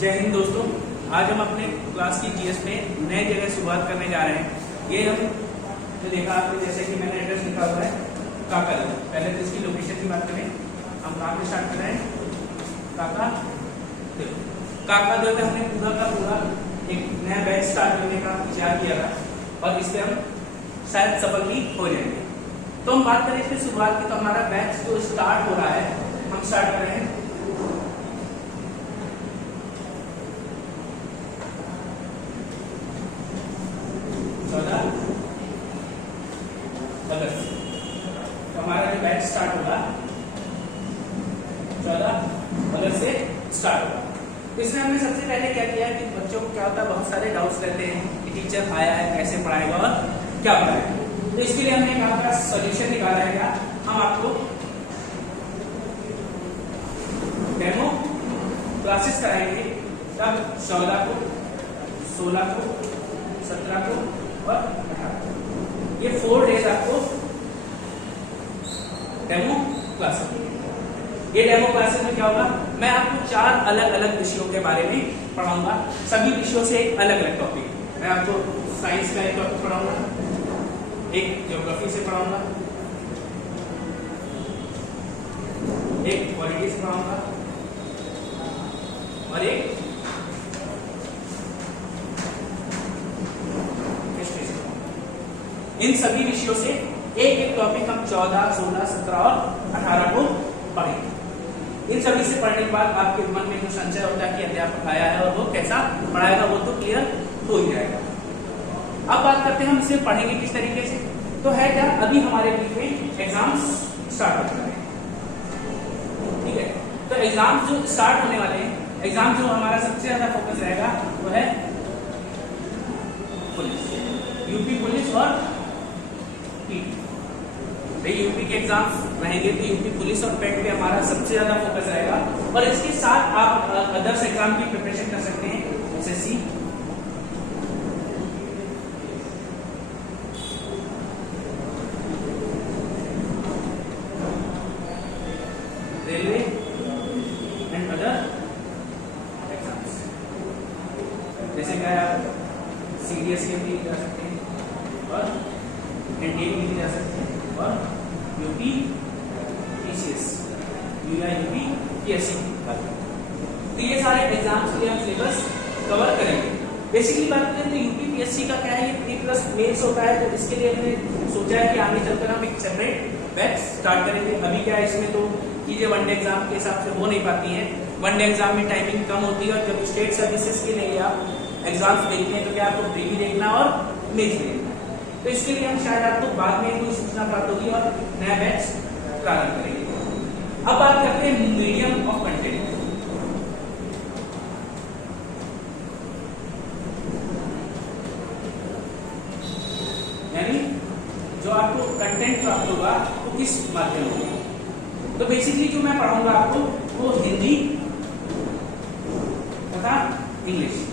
जय हिंद दोस्तों। आज हम अपने क्लास की जीएस में नए जगह शुरुआत करने जा रहे हैं। ये हम जो देखा आपने, जैसे कि मैंने एड्रेस लिखा हुआ है काका। पहले तो इसकी लोकेशन की बात करें, हम कहाँ पे स्टार्ट कर रहे हैं? काका। देखो काका जो है हमने पूरा का पूरा एक नया बैच स्टार्ट करने का विचार किया था और इससे हम शायद सफल ही हो जाएंगे। तो हम बात करें इसकी शुरुआत की, तो हमारा बैच जो स्टार्ट हो रहा है, हम स्टार्ट कर रहे हैं 14 अगस्त। तो हमारा जो बैच स्टार्ट होगा 14 अगस्त से स्टार्ट होगा। तो इसमें हमने सबसे पहले क्या किया कि बच्चों को क्या होता है, बहुत सारे डाउट्स रहते हैं कि टीचर आया है, कैसे पढ़ाएगा और क्या पढ़ाएगा। तो इसके लिए हमने एक आपका सोल्यूशन निकाला है। क्या हम आपको डेमो क्लासेस कराएंगे, तब 14 को, 16 को, 17 को और 18 को, ये 4 डेज आपको डेमो क्लासेस मिलेंगे। ये डेमो क्लासेस में क्या होगा, मैं आपको 4 अलग अलग विषयों के बारे में पढ़ाऊंगा। सभी विषयों से एक अलग अलग टॉपिक। मैं आपको साइंस का एक टॉपिक पढ़ाऊंगा, एक ज्योग्राफी से पढ़ाऊंगा, एक पॉलिटी से पढ़ाऊंगा और एक हिस्ट्री से पढ़ाऊंगा। इन सभी विषयों से एक एक टॉपिक हम 14, 16, 17 और 18 को पढ़ेंगे। इन सभी से पढ़ने के बाद आपके मन में जो संशय होता है कि अध्यापक आया है और वो कैसा पढ़ाएगा, वो तो क्लियर हो ही जाएगा। अब बात करते हैं हम इसे पढ़ेंगे किस तरीके से। तो है क्या, अभी हमारे बीच में एग्जाम्स स्टार्ट हो रहे हैं, ठीक है। तो एग्जाम जो स्टार्ट होने वाले हैं, एग्जाम जो हमारा सबसे ज्यादा फोकस रहेगा वो है पुलिस, यूपी पुलिस और पीटी। यूपी के एग्जाम्स रहेंगे तो यूपी पुलिस और पेट पे हमारा सबसे ज्यादा फोकस रहेगा। और इसके साथ आप अदर्स एग्जाम की प्रिपरेशन कर सकते हैं, SSC, railway and other exams. जैसे क्या आप सीडीएस के भी जा सकते हैं और एनडीए के भी जा सकते हैं और यूपी पीसीएस या यूपी पीएससी। तो ये सारे एग्जाम्स के लिए हम सिलेबस कवर करेंगे। बेसिकली बात करें तो यूपी पीएससी का क्या है, ये 3+ मेंस होता है। तो इसके लिए हमने सोचा है कि आगे चलकर हम एक सेपरेट बैच स्टार्ट करेंगे। अभी क्या है, इसमें तो चीजें वनडे एग्जाम के हिसाब से हो नहीं पाती हैं। वनडे एग्जाम में टाइमिंग कम होती है और जब स्टेट सर्विसेज के लिए आप एग्जाम्स देखते हैं तो क्या आपको प्री भी देखना और मेंस भी देखना। तो इसके लिए हम शायद आपको बाद में कोई सूचना प्राप्त होगी और नया बैच प्रारंभ करेंगे। अब बात करते हैं मीडियम ऑफ कंटेंट। यानी जो आपको कंटेंट प्राप्त होगा वो किस माध्यम होगा। तो बेसिकली जो मैं पढ़ाऊंगा आपको वो हिंदी तथा इंग्लिश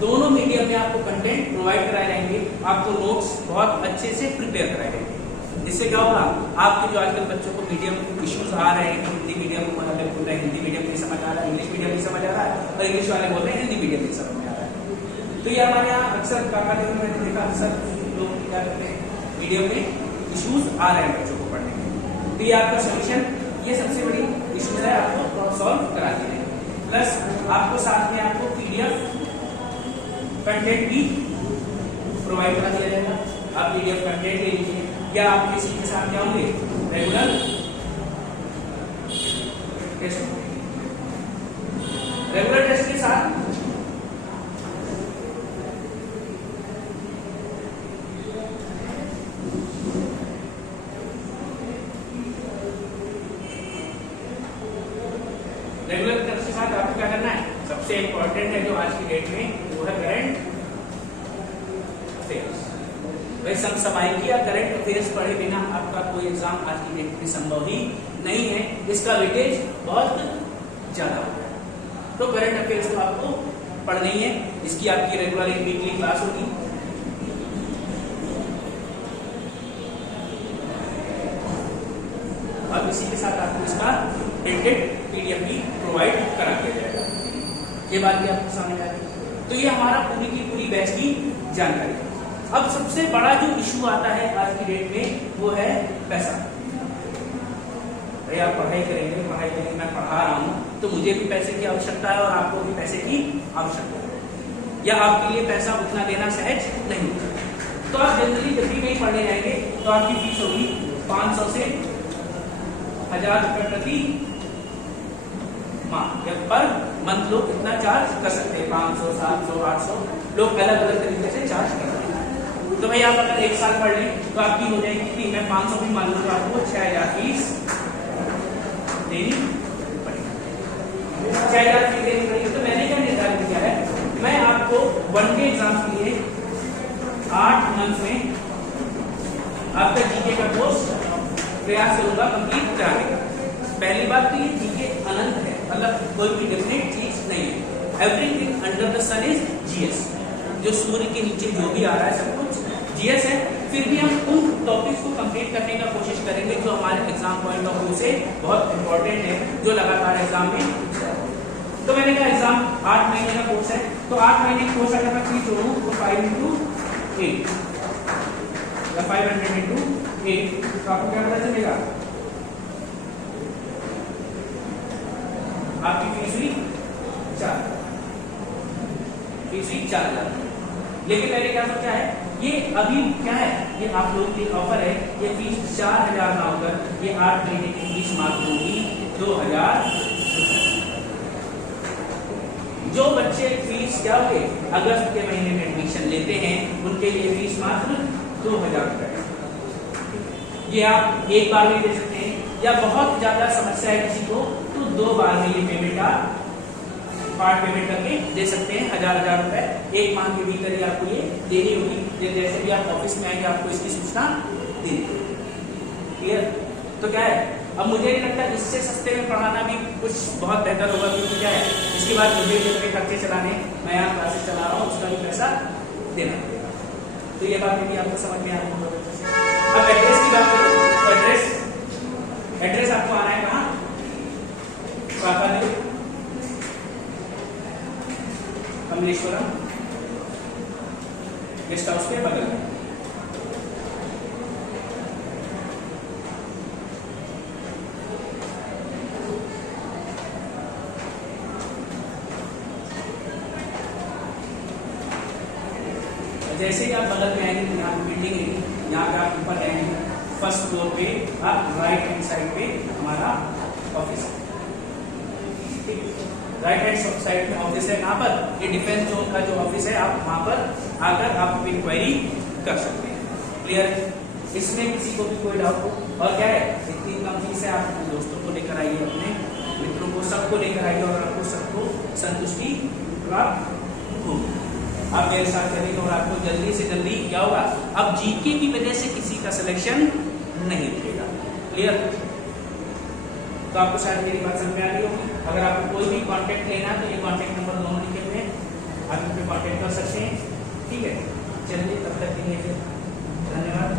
दोनों मीडियम में आपको कंटेंट प्रोवाइड कराए जाएंगे। आपको नोट्स बहुत अच्छे से प्रिपेयर कराए जाएंगे। इससे क्या होगा, आपके जो आजकल बच्चों को मीडियम इश्यूज आ रहे हैं, हिंदी मीडियम बोल रहे हैं, हिंदी मीडियम नहीं समझ आ रहा है, इंग्लिश मीडियम नहीं समझ आ रहा है, और इंग्लिश वाले बोल रहे हैं हिंदी मीडियम नहीं समझ में आ रहा है। तो ये हमारे यहाँ अक्सर काका ने मैंने देखा, अक्सर लोग क्या करते हैं, मीडियम में इश्यूज आ रहे हैं बच्चों को पढ़ने में। तो ये आपका सोल्यूशन, ये सबसे बड़ी इश्यूज है, आपको सॉल्व करा दी जाएगी। प्लस आपको साथ में आपको पीडीएफ कंटेंट भी प्रोवाइड करा दिया जाएगा। आप पीडीएफ कंटेंट ले लीजिए या आप किसी के साथ क्या होंगे, रेगुलर टेस्ट, रेगुलर टेस्ट के साथ आपको क्या करना है, सबसे इंपॉर्टेंट है जो आज की डेट में, वो है करंट अफेयर्स। वही समसामयिक या करंट अफेयर्स पढ़े बिना आपका कोई एग्जाम आज की डेट में संभव ही नहीं है। इसका वेटेज बहुत ज्यादा होता है। तो करंट अफेयर्स तो आपको पढ़ना ही है। इसकी आपकी रेगुलर एक वीकली क्लास होगी। और इसी के साथ आपको इसका प्रिंटेड पीडीएफ भी प्रोवाइड करा दिया जाएगा। ये बात भी आपको समझ आ रही है। तो ये हमारा पूरी की पूरी बैच की जानकारी। अब सबसे बड़ा जो इशू आता है आज की डेट में वो है पैसा। भाई आप पढ़ाई करेंगे, मैं पढ़ा रहा हूँ तो मुझे भी पैसे की आवश्यकता है और आपको भी पैसे की आवश्यकता है, या आपके लिए पैसा उतना देना सहज नहीं होता। तो आप जनरली जब भी कहीं पढ़ने जाएंगे तो आपकी फीस होगी 500 से 1000 रुपए प्रति माह या पर मंथ लोग इतना चार्ज कर सकते हैं। 500, 700, 800 लोग अलग अलग तरीके से चार्ज कर सकते हैं। तो भाई आप अगर एक साल पढ़ लें तो आपकी हो जाएगी कि मैं 500 भी मान लूँ तो आपको 6000 फीस देनी पड़ेगी। 6000 फीस देनी पड़ेगी। तो मैंने क्या निर्धारित किया है, मैं आपको वन डे एग्जाम के लिए 8 मंथ में आपका जीके का कोर्स प्रयास करूंगा कंप्लीट कराने का। पहली बात तो ये जीके अनंत है, मतलब कोई भी डेफिनेट चीज नहीं है। Everything under the sun is GS. जो सूर्य के नीचे जो भी आ रहा है सब कुछ जीएस है। फिर भी हम उन टॉपिक्स को कंप्लीट करने का कोशिश करेंगे जो हमारे एग्जाम पॉइंट ऑफ व्यू से बहुत इंपॉर्टेंट है, जो लगातार एग्जाम में। तो मैंने कहा एग्जाम 8 महीने का कोर्स है, तो 8 महीने का कोर्स अगर मैं फीस जोड़ूं तो 5 into 8 या 500 into 8 तो आपको क्या पता चलेगा, आपकी फीस हुई 4,000। लेकिन मैंने क्या सोचा है, ये अभी क्या है, ये आप लोगों के लिए ऑफर है। ये फीस 4000 ना होकर ये 8 महीने की फीस मात्र होगी 2000। जो बच्चे फीस क्या होंगे अगस्त के महीने में एडमिशन लेते हैं उनके लिए फीस मात्र 2000 रुपए। ये आप एक बार में दे सकते हैं, या बहुत ज्यादा समस्या है किसी को तो 2 बार में ये पेमेंट आप पार्ट पेमेंट करके दे सकते हैं। 1000 रुपए एक माह के भीतर ही आपको ये देनी होगी। जैसे भी आप ऑफिस में आएंगे आपको इसकी सूचना देनी होगी। क्लियर? तो क्या है, अब मुझे नहीं लगता इससे सस्ते में पढ़ाना भी कुछ बहुत बेहतर होगा, क्योंकि क्या है इसके बाद मुझे भी अपने खर्चे चलाने, मैं यहाँ क्लासेस चला रहा हूँ, उसका भी पैसा देना पड़ेगा। तो ये बात भी आपको समझ में आ रही है। अब एड्रेस की बात करूँ तो एड्रेस आपको आना है कहाँ, कमलेश्वरम गेस्ट हाउस के बगल में। जैसे ही आप बगल में आएंगे तो यहाँ बिल्डिंग है, यहाँ पे आप ऊपर आएंगे, फर्स्ट फ्लोर पे आप राइट हैंड साइड पे हमारा ऑफिस है। राइट हैंड साइड में ऑफिस है। कहाँ पर, ये डिफेंस जोन का जो ऑफिस है, आप वहां पर आकर आप इंक्वायरी कर सकते हैं। क्लियर? इसमें किसी को भी कोई डाउट हो, और क्या है इतनी कम फीस है, आप अपने दोस्तों को लेकर आइए, अपने मित्रों को, सबको लेकर आइए और आपको सबको संतुष्टि प्राप्त होगी। आप मेरे साथ करेंगे और आपको जल्दी से जल्दी क्या होगा, अब जीके की वजह से किसी का सिलेक्शन नहीं रुकेगा। क्लियर? तो आपको शायद मेरी बात समझ में आ रही होगी। अगर आपको कोई भी कांटेक्ट लेना है तो ये कांटेक्ट नंबर दोनों लिखे हुए हैं, आप इन पे कांटेक्ट कर सकते हैं। ठीक है, चलिए तब तक के लिए धन्यवाद।